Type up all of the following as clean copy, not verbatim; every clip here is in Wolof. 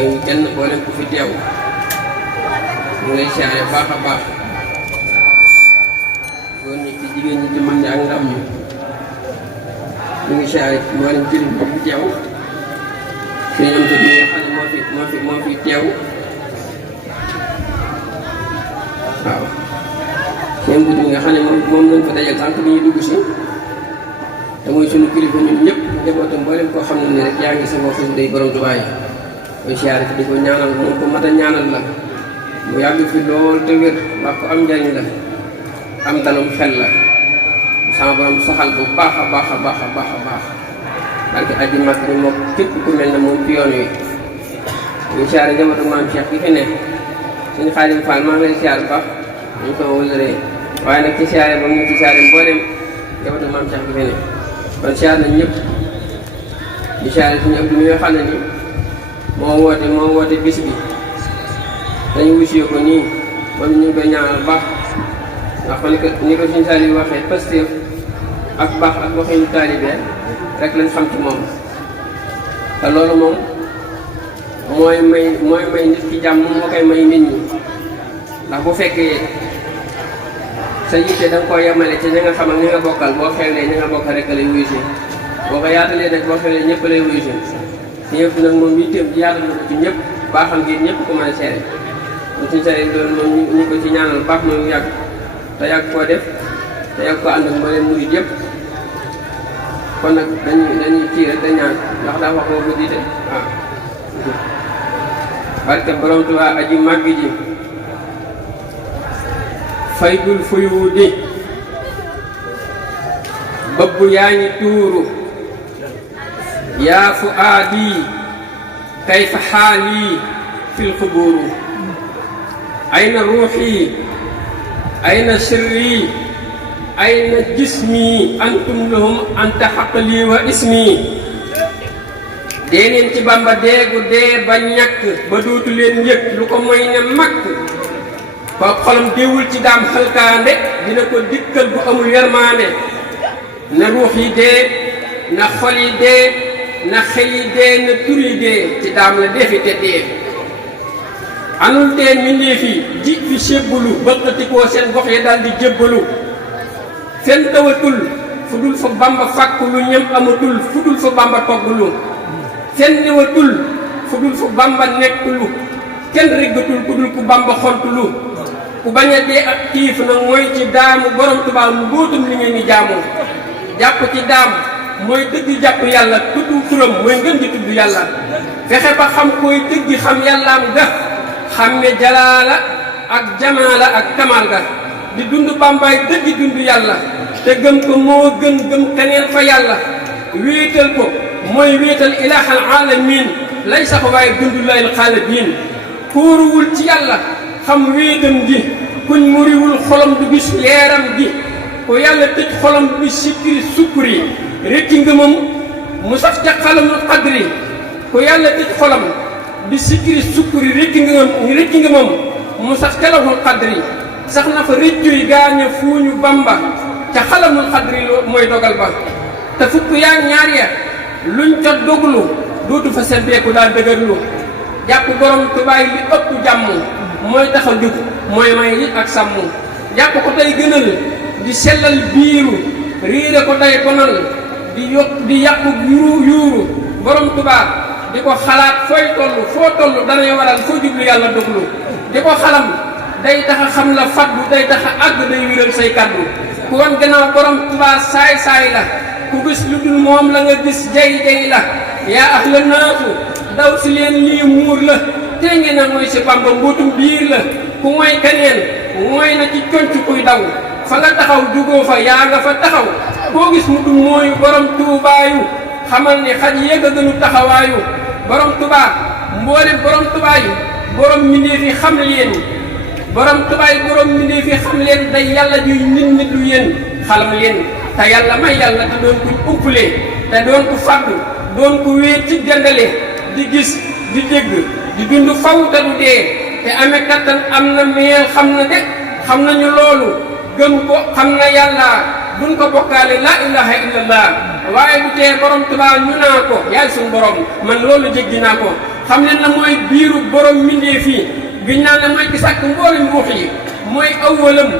bàyyi kenn boolem ku fi teew ñu lay siyaare baax a baax góor ñi ci jigéen ñi ci mag ñi ak ndaw ñi ñu ngi siyaare mboolem kilifa bi fi teew suñu am bi nga xam ne moo fi teew waaw seen guddi nga xam ne moom lañ fa dajal sànq bi ñuy dugg si te mooy suñu kilifa ñun ñëpp njabootam mboolem koo xam ne rek yaa ngi sa bopp day borom Tuubaa yi koy siyaare te di ko ñaanal moom ko mat a ñaanal la mu yàgg fi lool te wér ndax ko am njariñ la am dalum xel la sama borom saxal bu baax a baax a baax a baax a baax barke aji mag ni moo képp ku mel ne moom ci yoon wi ñu siyaare njabootu maam Cheikh gi fi ne suñu Xaadim Fall maa ngi lay siyaare baax ñu ko wëlëree waaye nag ci siyaare ba mu ci siyaare mboolem njabootu maam Cheikh gi fi ne kon siyaare nañ ñëpp di siyaare suñu ëpp mi nga xam ne ni moo woote bis bi dañu wusiyee ko nii moom ñu ngi koy ñaanal baax ndax ni ko suñu saali waxee Pastef ak baax ak waxinu taalibe rek lañ xam ci moom te loolu moom mooy may nit ki jàmm moo koy may nit ñi ndax bu fekkee sa yitte da nga koo yemale ci ña nga xam ak ña nga bokkal boo xewlee ña nga bokkal rek lay wuyu si boo ko yaatalee nag boo xewlee ñëpp lay wuyu si ñëpp nag moom yitteem ji yaatal na ko ci ñëpp baaxam ngir ñëpp ko mën a seere kon suñu seere loolu moom ñu ko ci ñaanal baax moom yàgg te yàgg koo def te yàgg ko ànd ak mbooleem murid yëpp kon nag dañuy kii rek dañ ñaan ndax daa wax moo ko diite waaw barke borom Tuubaa aji màgg ji faydul fuyuudi bëbb yaa ngi tuuru yaa fu aadi kayfa xaali fil xubuuru ayna ruuxi ayna sirri ayna jismi antum lahum anta xaqli wa ismi dee neen ci Bamba deegu dee ba ñàkk ba dootu leen yëg lu ko moy ne màkk ko xolam déewul ci daam xalkaande dina ko dikkal bu amul yermaande na ruux yi dee na xol yi dee na xel yi dee na tur yi dee ci daam la defi te dee anul dee mbindéef yi ji fi sébbalu bëqatikoo seen gox yi daal di jébbalu seen tawatul fu dul fa Bamba fàkk lu ñam amatul fu dul fa Bamba togg lu seen niwatul fu dul fa Bamba nekk lu kenn réggatul ku dul ku Bamba xont lu ku bañ a dee ak xiif nag mooy ci daamu borom Tuubaa mu mbóotum li ngeen di jaamoo jàpp ci daam mooy dëgg jàpp yàlla tudd turam mooy ngën di tudd yàlla fexe ba xam koy dëgg xam yàllaam ga xam ne jalaala ak jamaala ak kamal ga di dund Bambaay dëgg dund yàlla te gëm ko moo gën gëm keneen fa yàlla wéetal ko mooy wéetal ilaahal aalamiin lay sax waaye dund layl xaalabiin kóoruwul ci yàlla xam wéetam gi kuñ muriwul xolam du gis leeram gi ko yàlla tëj xolam du gis sikkiri sukkuri rekki ngëmam mu sax ca xalamul xadri ko yàlla tëj xolam di sikkiri sukkuri rekki ngëmam mu sax ca lawul xadri sax na fa rëccuy gaaña fuuñu Bamba ca xalamul xadri mooy dogal ba te fukk yaa ñaar ya luñ ca doglu dootu fa seddeeku daal dëgërlu jàpp borom Tuubaa li ëpp jàmm mooy tax a dugg mooy may li ak sàmm jàpp ko tey gënal di sellal biiru riire ko tey bonal di yàqu yuuru borom Tuubaa di ko xalaat foo toll danay waral foo jublu yàlla doglu di ko xalam day tax a xam la faddu day tax a àgg day wéral say kaddu ku wan gannaaw borom Tuubaa saay la ku gis lu dul moom la nga gis jay la yaa ahla naasu daw si leen lii muur la tey ngeen a mooy si Bamba mbootum biir la ku mooy keneen mooy na ci conc kuy daw fa nga taxaw dugoo fa yaa nga fa taxaw koo gis mu du mooyu borom Tuubaayu xamal ne xaj yegg a gënu taxawaayu borom Tuubaa mboolem borom Tuubaa yi borom mbindéef yi xam leen borom Tuubaa yi borom mbindéef yi xam leen day yàlla juy nit lu yéen xalam leen te yàlla may yàlla te doon kuñ uppale te doon ku fàddu doon ku wéet ci jëndale di gis di dégg di dund faw te du dee te amee kattan am na meel xam na de xam nañu loolu gëm ko xam na yàlla duñ ko bokkaale la ilaha illallah waaye du tee borom Tuubaa ñu naa ko yaay suñ borom man loolu jéggi naa ko xam leen na mooy biiru borom mbindéef yi giñ naan ne mooy ki sàkk mboolem ruux yi mooy awalam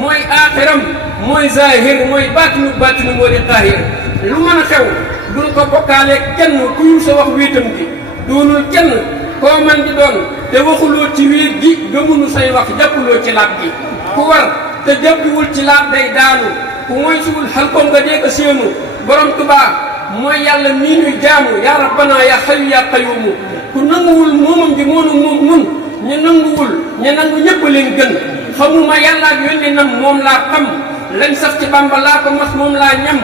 mooy aaxiram mooy zahir mooy baatinu moo di qaahir lu mën a xew duñ ko bokkaale kenn ku ñu sa wax wéetam gi doonul kenn koo man di doon te waxuloo ci wéet gi gëmunu say wax jàppuloo ci laab gi ku war te jàppiwul ci laab day daanu ku mooy suwul xel kom nga dee ko séenu borom Tuubaa mooy yàlla mii nuy jaamu yaa rabbana yaa xayu yaa qayumu ku nanguwul moomam gi moonu moom nun ñu nanguwul ñu nangu ñëpp leen gën xamuma yàlla ak yónni nam moom laa xam lañ saf ci Bàmba laa ko mas moom laa ñam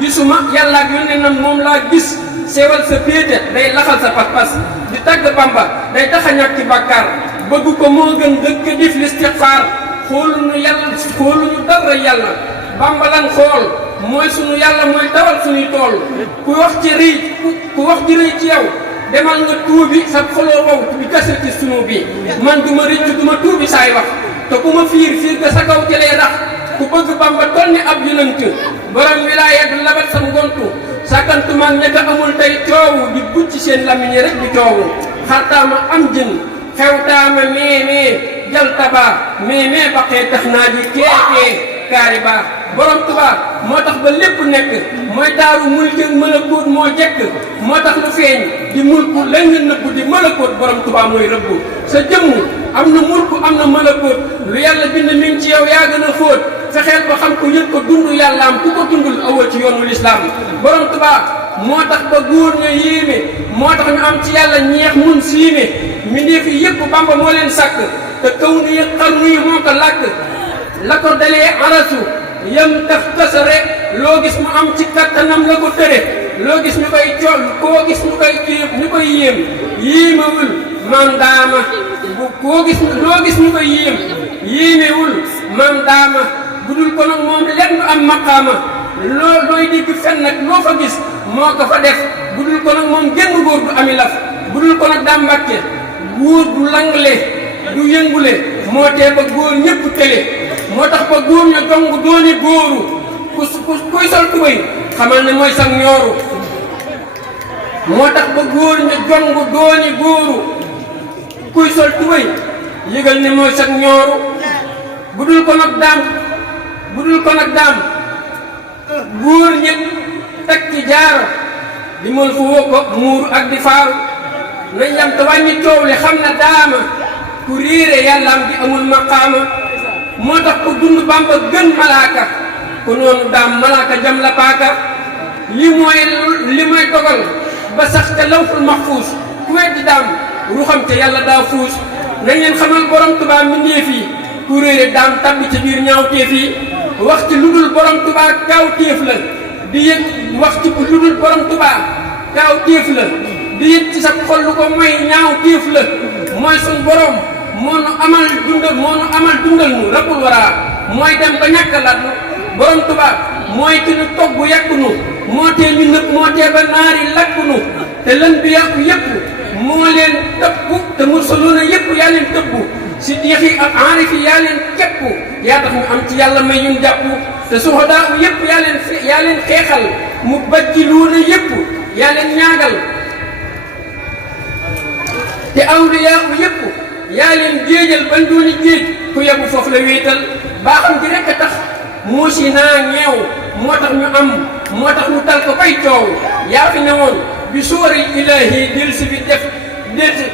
gisuma yàlla ak yónni nam moom laa gis seewal sa péete day laxal sa pas-pas di tàgg Bàmba day tax a ñàkk ci bàkkaar bëgg ko moo gën dëkk dif listixfaar xooluñu yàlla xooluñu dara yàlla Bàmba lan xool mooy sunu yàlla mooy dawal suñuy tool ku wax ci rëy ci yow demal nga tuubi sa xoloo wow bi kase ci sunu bi man du ma rëcc du ma tuubi saay wax te ku ma fiir ga sa kaw ci lay rax ku bëgg Bàmba toll ni ab yonent borom wilaaya du labat sa ngontu sàkkantumaag ña ko amul tey coowu di bucc seen lamiñ rek di coowu xartaama am jën xewtaama meemee jal taba meemee baqee tax naa di keekee kaari baa borom Tuubaa moo tax ba lépp nekk mooy daaru mulki malakoot moo jekk moo tax lu feeñ di mulku la nga nëbbu di malakoot borom Tuubaa mooy rëbbu sa jëmm am na mulku am na malakoot lu yàlla bind mi ngi ci yow yaa gën a xóot fexeel ba xam ko yëg ko dund yàllaam ku ko dundul awoo ci yoonu lislaam borom Tuubaa moo tax ba góor ña yéeme moo tax ñu am ci yàlla ñeex mun siime mbindéef yi yëpp Bàmba moo leen sàkk te kaw ni xar nuyu moo ko làkk la ko dalee arasu yam taf tasare loo gis mu am ci kattanam la ko tëre loo gis ñu koy cool koo gis ñu koy ñu koy yéem yéemewul maam daama koo gis loo gis ñu koy yéem yéemewul maam daama bu dul ko nag moom lenn am maqaama looy dégg fen nag loo fa gis moo ko fa def bu dul ko nag moom génn góor du ami laf bu dul ko nag daa mbàkke góor du langle du yëngule moo tee ba góor ñëpp tële moo tax ba góor ña jong dooni góoru kuy sol tubéy xamal ne mooy sax ñooru moo tax ba góor ña jong dooni góoru kuy sol tubéy yëgal ne mooy sax ñooru bu dul ko nag daam góor ñi takki jaaro di mën fu woo ko muuru ak di faaru nañ yam te wàññi coow li xam na daama ku réere yàllaam di amul maqaama moo tax ko dund Bàmba gën malaaka ku noonu daam malaaka jam la paaka li mooy dogal ba sax te lawful mahfuus ku weddi daam ruuxam te yàlla daa fuus nañ leen xamal borom Tuubaa mbindéef yi ku réere daam tabbi ci biir ñaawteef yi wax ci lu dul borom Tuubaa kaawteef la di yëg wax ci lu dul borom Tuubaa kaawteef la di yëg ci sa xol lu ko may ñaawteef la mooy suñ borom moo nu amal dundal nu rabbul waraa mooy dem ba ñàkkalaat nu borom Tuubaa mooy ki nu togg yàq nu moo tee ñu nëpp moo tee ba naari lakk nu te lën bi yàqu yëpp moo leen tëbbu te mursaluuna yëpp yaa leen tëbbu siddiq yi ak aarif yi yaa leen kepp yaa tax ñu am ci yàlla may ñun jàpp te suhadaa u yëpp yaa leen xeexal mu bajjiluuna yëpp yaa leen ñaagal te awliyaa u yëpp yaa leen géejal ban dooni géej ku yebbu foofu la wéetal baaxam gi rekk a tax muusi naa ñeew moo tax ñu am moo tax ñu tal ko bay coow yaa fi newoon bi suwaril ilaahi del si fi def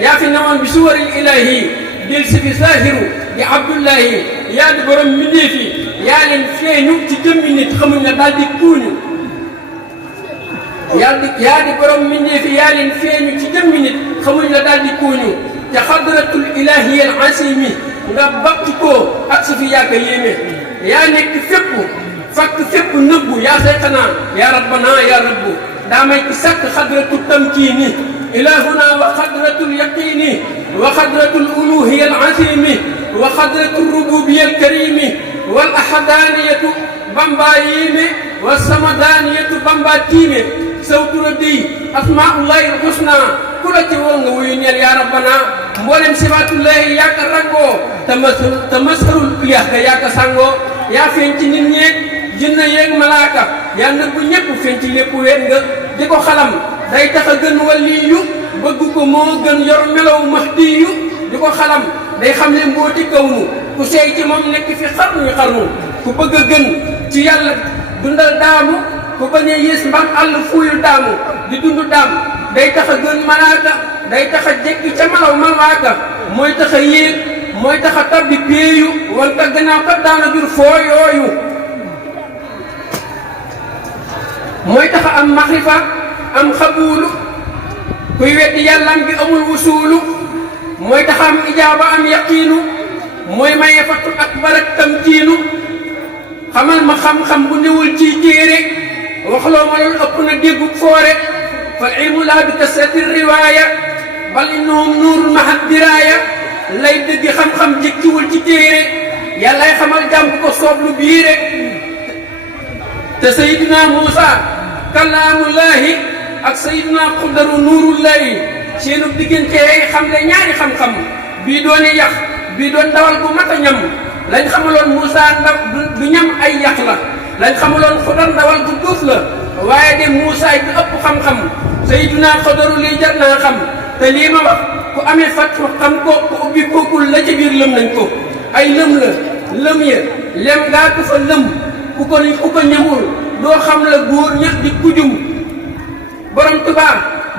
yaa fi newoon bi suwaril ilaahi del si fi zahiru di abdullahi yaa di borom mbindéef yi yaa leen feeñu ci jëmmi nit xamuñ na daal di kuuñu yaa di borom mbindéef yi yaa leen feeñu ci jëmmi nit xamuñ la daal di kuuñu te xadratul ilaahi al asimi nga bakk koo ak su fi yàgg yéeme yaa nekk fépp fakk fépp nëbbu yaa sayxanaa yaa rabbana yaa rabbu daa may ki sàkk xadratul tamkiini ilaahuna wa xadratul yaqiini wa xadratul uluhiya al asimi wa xadratul rububiya al karimi wal ahadaaniyatu bamba yéeme wa samadaaniyatu bamba tiime sawtura dey asmaullahi al husna ku la ci woo nga wuyu neel yaa rabbana mboolem sifaatullahi yaa ka raggoo te masarul ilaax ga yaa ka sangoo yaa feeñ ci nit ñeeg jinne yeeg malaaka yaa nëbbu ñëpp feeñ ci lépp wéet nga di ko xalam day tax a gën waliyu bëgg ko moo gën yor melaw mahdiyu di ko xalam day xam ne mbooti kawnu ku seey ci moom nekk fi xarnu ku bëgg a gën ci yàlla dundal daamu ku bañ a yées mbam àll fuuyul daamu di dund daam day tax a gën malaaka day tax a jekki ca malaw malaaka mooy tax a yéeg mooy tax a tabbi péeyu wan ka gannaaw kat daana jur foo yooyu mooy tax a am maxrifa am xabuulu kuy weddi yàllam bi amul wusuulu mooy tax a am ijaaba am yaqiinu mooy maye fatu ak barak tamkiinu xamal ma xam-xam bu newul ciy téere waxloo ma loolu ëpp na déggu foore fal ilmu laa bi kasrati riwaaya bal innahum nuurun mahat diraaya lay dëgg xam-xam jëkkiwul ci téere yàllaay xamal jàmm ko soob lu biire te sayidina Muusa kalaamullaahi ak sayidina Xudaru nuurullaahi seenu diggante xam le ñaari xam-xam bii doone yax bii doon dawal bu mat a ñam lañ xamaloon Muusa ndaw du ñam ay yax la lañ xamaloon Xudar ndawal bu duuf la waaye de Muusa yi ëpp xam-xam sayidina Xudaru lii jar naa xam te lii ma wax ku amee fat xam ko ku ubbi kookul la ci biir lëm nañ ko ay lëm la lëm ya lem ngaa ko fa lëm ku ko ñamul doo xam la góor ñax di kujum borom Tuubaa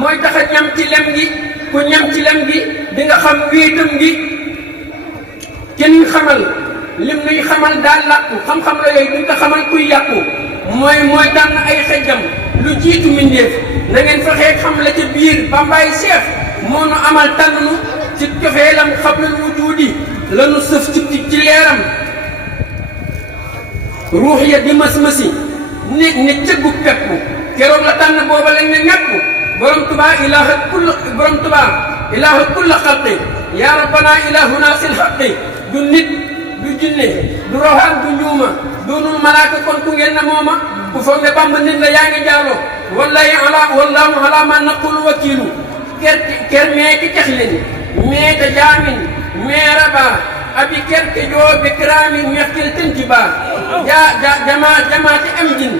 mooy tax a ñam ci lem gi ku ñam ci lem gi di nga xam wéetam gi kenn xamal lim nuy xamal daal làqu xam-xam la yooyu duñ ko xamal kuy yàqu mooy tànn ay xejjam lu jiitu mindéef na ngeen fexee xam la ca biir bambaay seex moo nu amal tànn nu ci cofeelam xablul wujuudi la nu sëf ci leeram ruux ya di mas-masi ne cëggu peppu keroog la tànn booba lañ ne ñàkk borom Tuubaa ilaaha kulla xalqi yaa rabbana ilaahuna sil xaqi du nit du jinne du roxaan du njuuma doonul malaaka kon ku ngeen na mooma ku foog ne Bàmba nit la yaa ngi jaaloo wallaahu ala ma naqulu wakiilu ker mee ki tex leen mee ta jaamin mee raba abi ker ke joo be kiraami mextil tënti baa jamaati am jin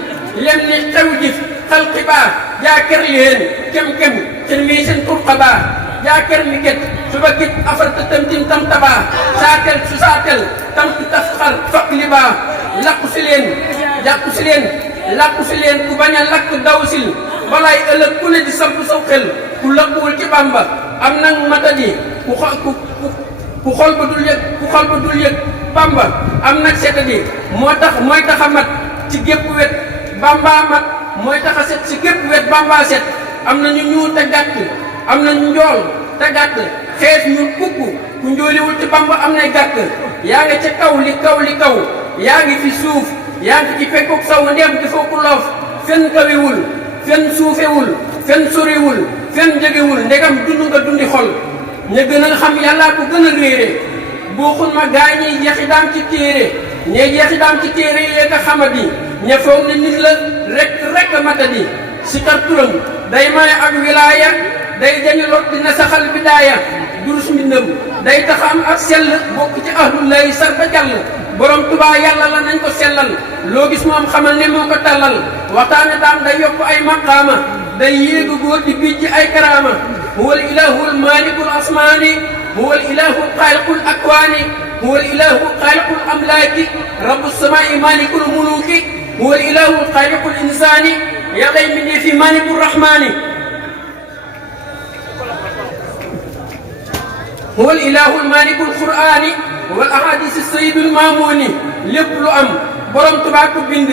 lem ni xew jif xalqi baa jaa ker leen kem sen mii sen turqa baa jaa ker mi ket suba kit afarta tamtim tam tabaa saatel su saatel tam ki taf xar faq li baa lakku si leen ku bañ a lakk daw sil balaay ëllëg ku ne di samp saw xel ku lëkkuwul ci Bàmba am nag matadi ku xol ba dul yëg Bàmba am nag setadi mooy tax a mat ci gépp wet Bàmba mat mooy tax a set ci gépp wet Bàmba set am na ñu ñuul te gàtt am na ñu njool te gàtt xees ñu kukk ku njooliwul ci Bàmba am nay gàtt yaa ngi ca kaw li kaw yaa ngi fi suuf yaa ngi ci fekkoog saw ndem di fooku loof fenn kawewul fenn suufewul fenn soriwul fenn jegewul ndegam dund nga dundi xol ña gën a xam yàllaa ko gën a réere buuxul ma gaa ñiy jeexi daam ci téere ñee jeexi daam ci téere yee nga xamadi ña foog ne nit la rek a matadi si kar turam day maye ak wilaaya day jañu lot dina saxal bidaaya durus mbindam day tax am ak sell bokk ci ahlullahi sar ba jàll borom Tuubaa yàlla la nañ ko sellal loo gis moom xamal ne moo ko tàllal waxtaane daam day yokk ay maqaama day yéegu góor di bijj ay karaama huwa al ilahu al maliku al asmaani huwa al ilahu al xaaliqu al akwaani huwa al ilahu al xaaliqu al amlaaki rabbu samaai maliku al muluuki huwa al ilahu al xaaliqu al insaani yàllay mbindee fi maliku rahmaani huwa al ilahu al maliku al qur'aani wal ahadis sayyidul maamuni lépp lu am borom Tuubaa ko bind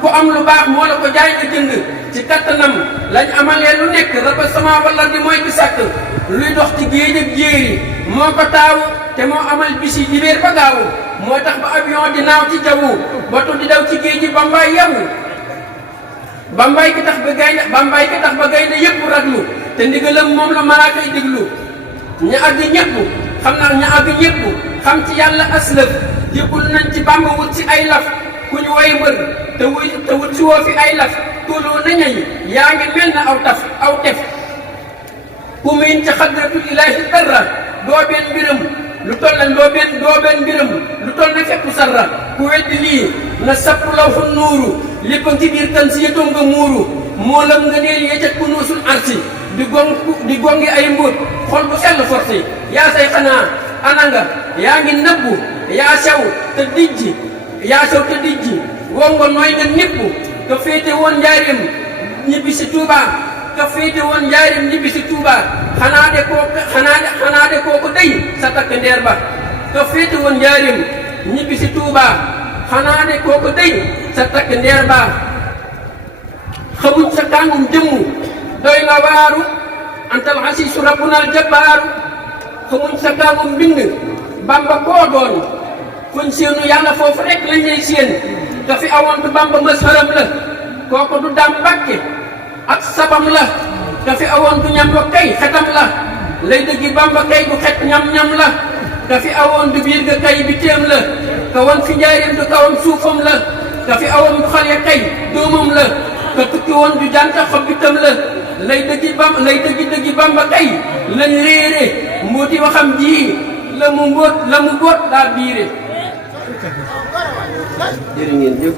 ku am lu baax moo la ko jaay nga jënd ci kattanam lañ amalee lu nekk raba sama wala di mooy ki sàkk luy dox ci géej ak jéeri moo ko taawu te moo amal bisi dibéer ba gaawu moo tax ba avion di naaw ci jawwu bato di daw ci géej gi Bambaay yawu Bambaay ki tax ba gaynde yëpp raglu te ndigalam moom la malaaka yi déglu ña àgg ñëpp xam ci yàlla aslëf yëppul nañ ci Bàmba wut ci ay laf ku ñu way mbër te wut si woo fi ay laf tooloo nañañ yaa ngi mel na aw tef ku miin ca xadratul ilaahi darra doo benn mbiram lu toll na lu toll na fekku sarra ku weddi lii na sapp law fa nuuru lépp a ngi ci biir kan si yëtoo nga muuru moo lam nga neel yee ca kunuusul arsi di gongi ay mbóot xol bu sell forcé yaa say xanaa ananga yaa ngi nëbbu yaa sew te dijji wongo nooy nga nipp ka féete woon njaarim ñibbi si Touba ka féete woon njaarim ñibbi si Touba xanaa de kooku day sa takk ndeer ba ka féete woon njaarim ñibbi si Touba xanaa de kooku day sa takk ndeer ba xamuñ sa kàngum jëmmu doy nga waaru antal xasiisu rabbunal jabbaaru xamuñ sa kàngum mbind Bamba koo doon fuñ seenu yàlla foofu rek lañ lay séen ka fi awantu Bamba masharam la kooku du Daam Mbàkke ak sabam la ka fi awantu ñam wa kay xetam la lay dëggi Bamba kay du xet ñam-ñam la ka fi awantu biir ga kay bi téem la ka wan fi njaarim du kawam suufam la ka fi awantu xal ya kay doomam la ka tukki woon du janta xob bitam la lay dëggi Bamba kay lañ réere mbooti waxam ji la mu boot daa biire jërë ngeen jëf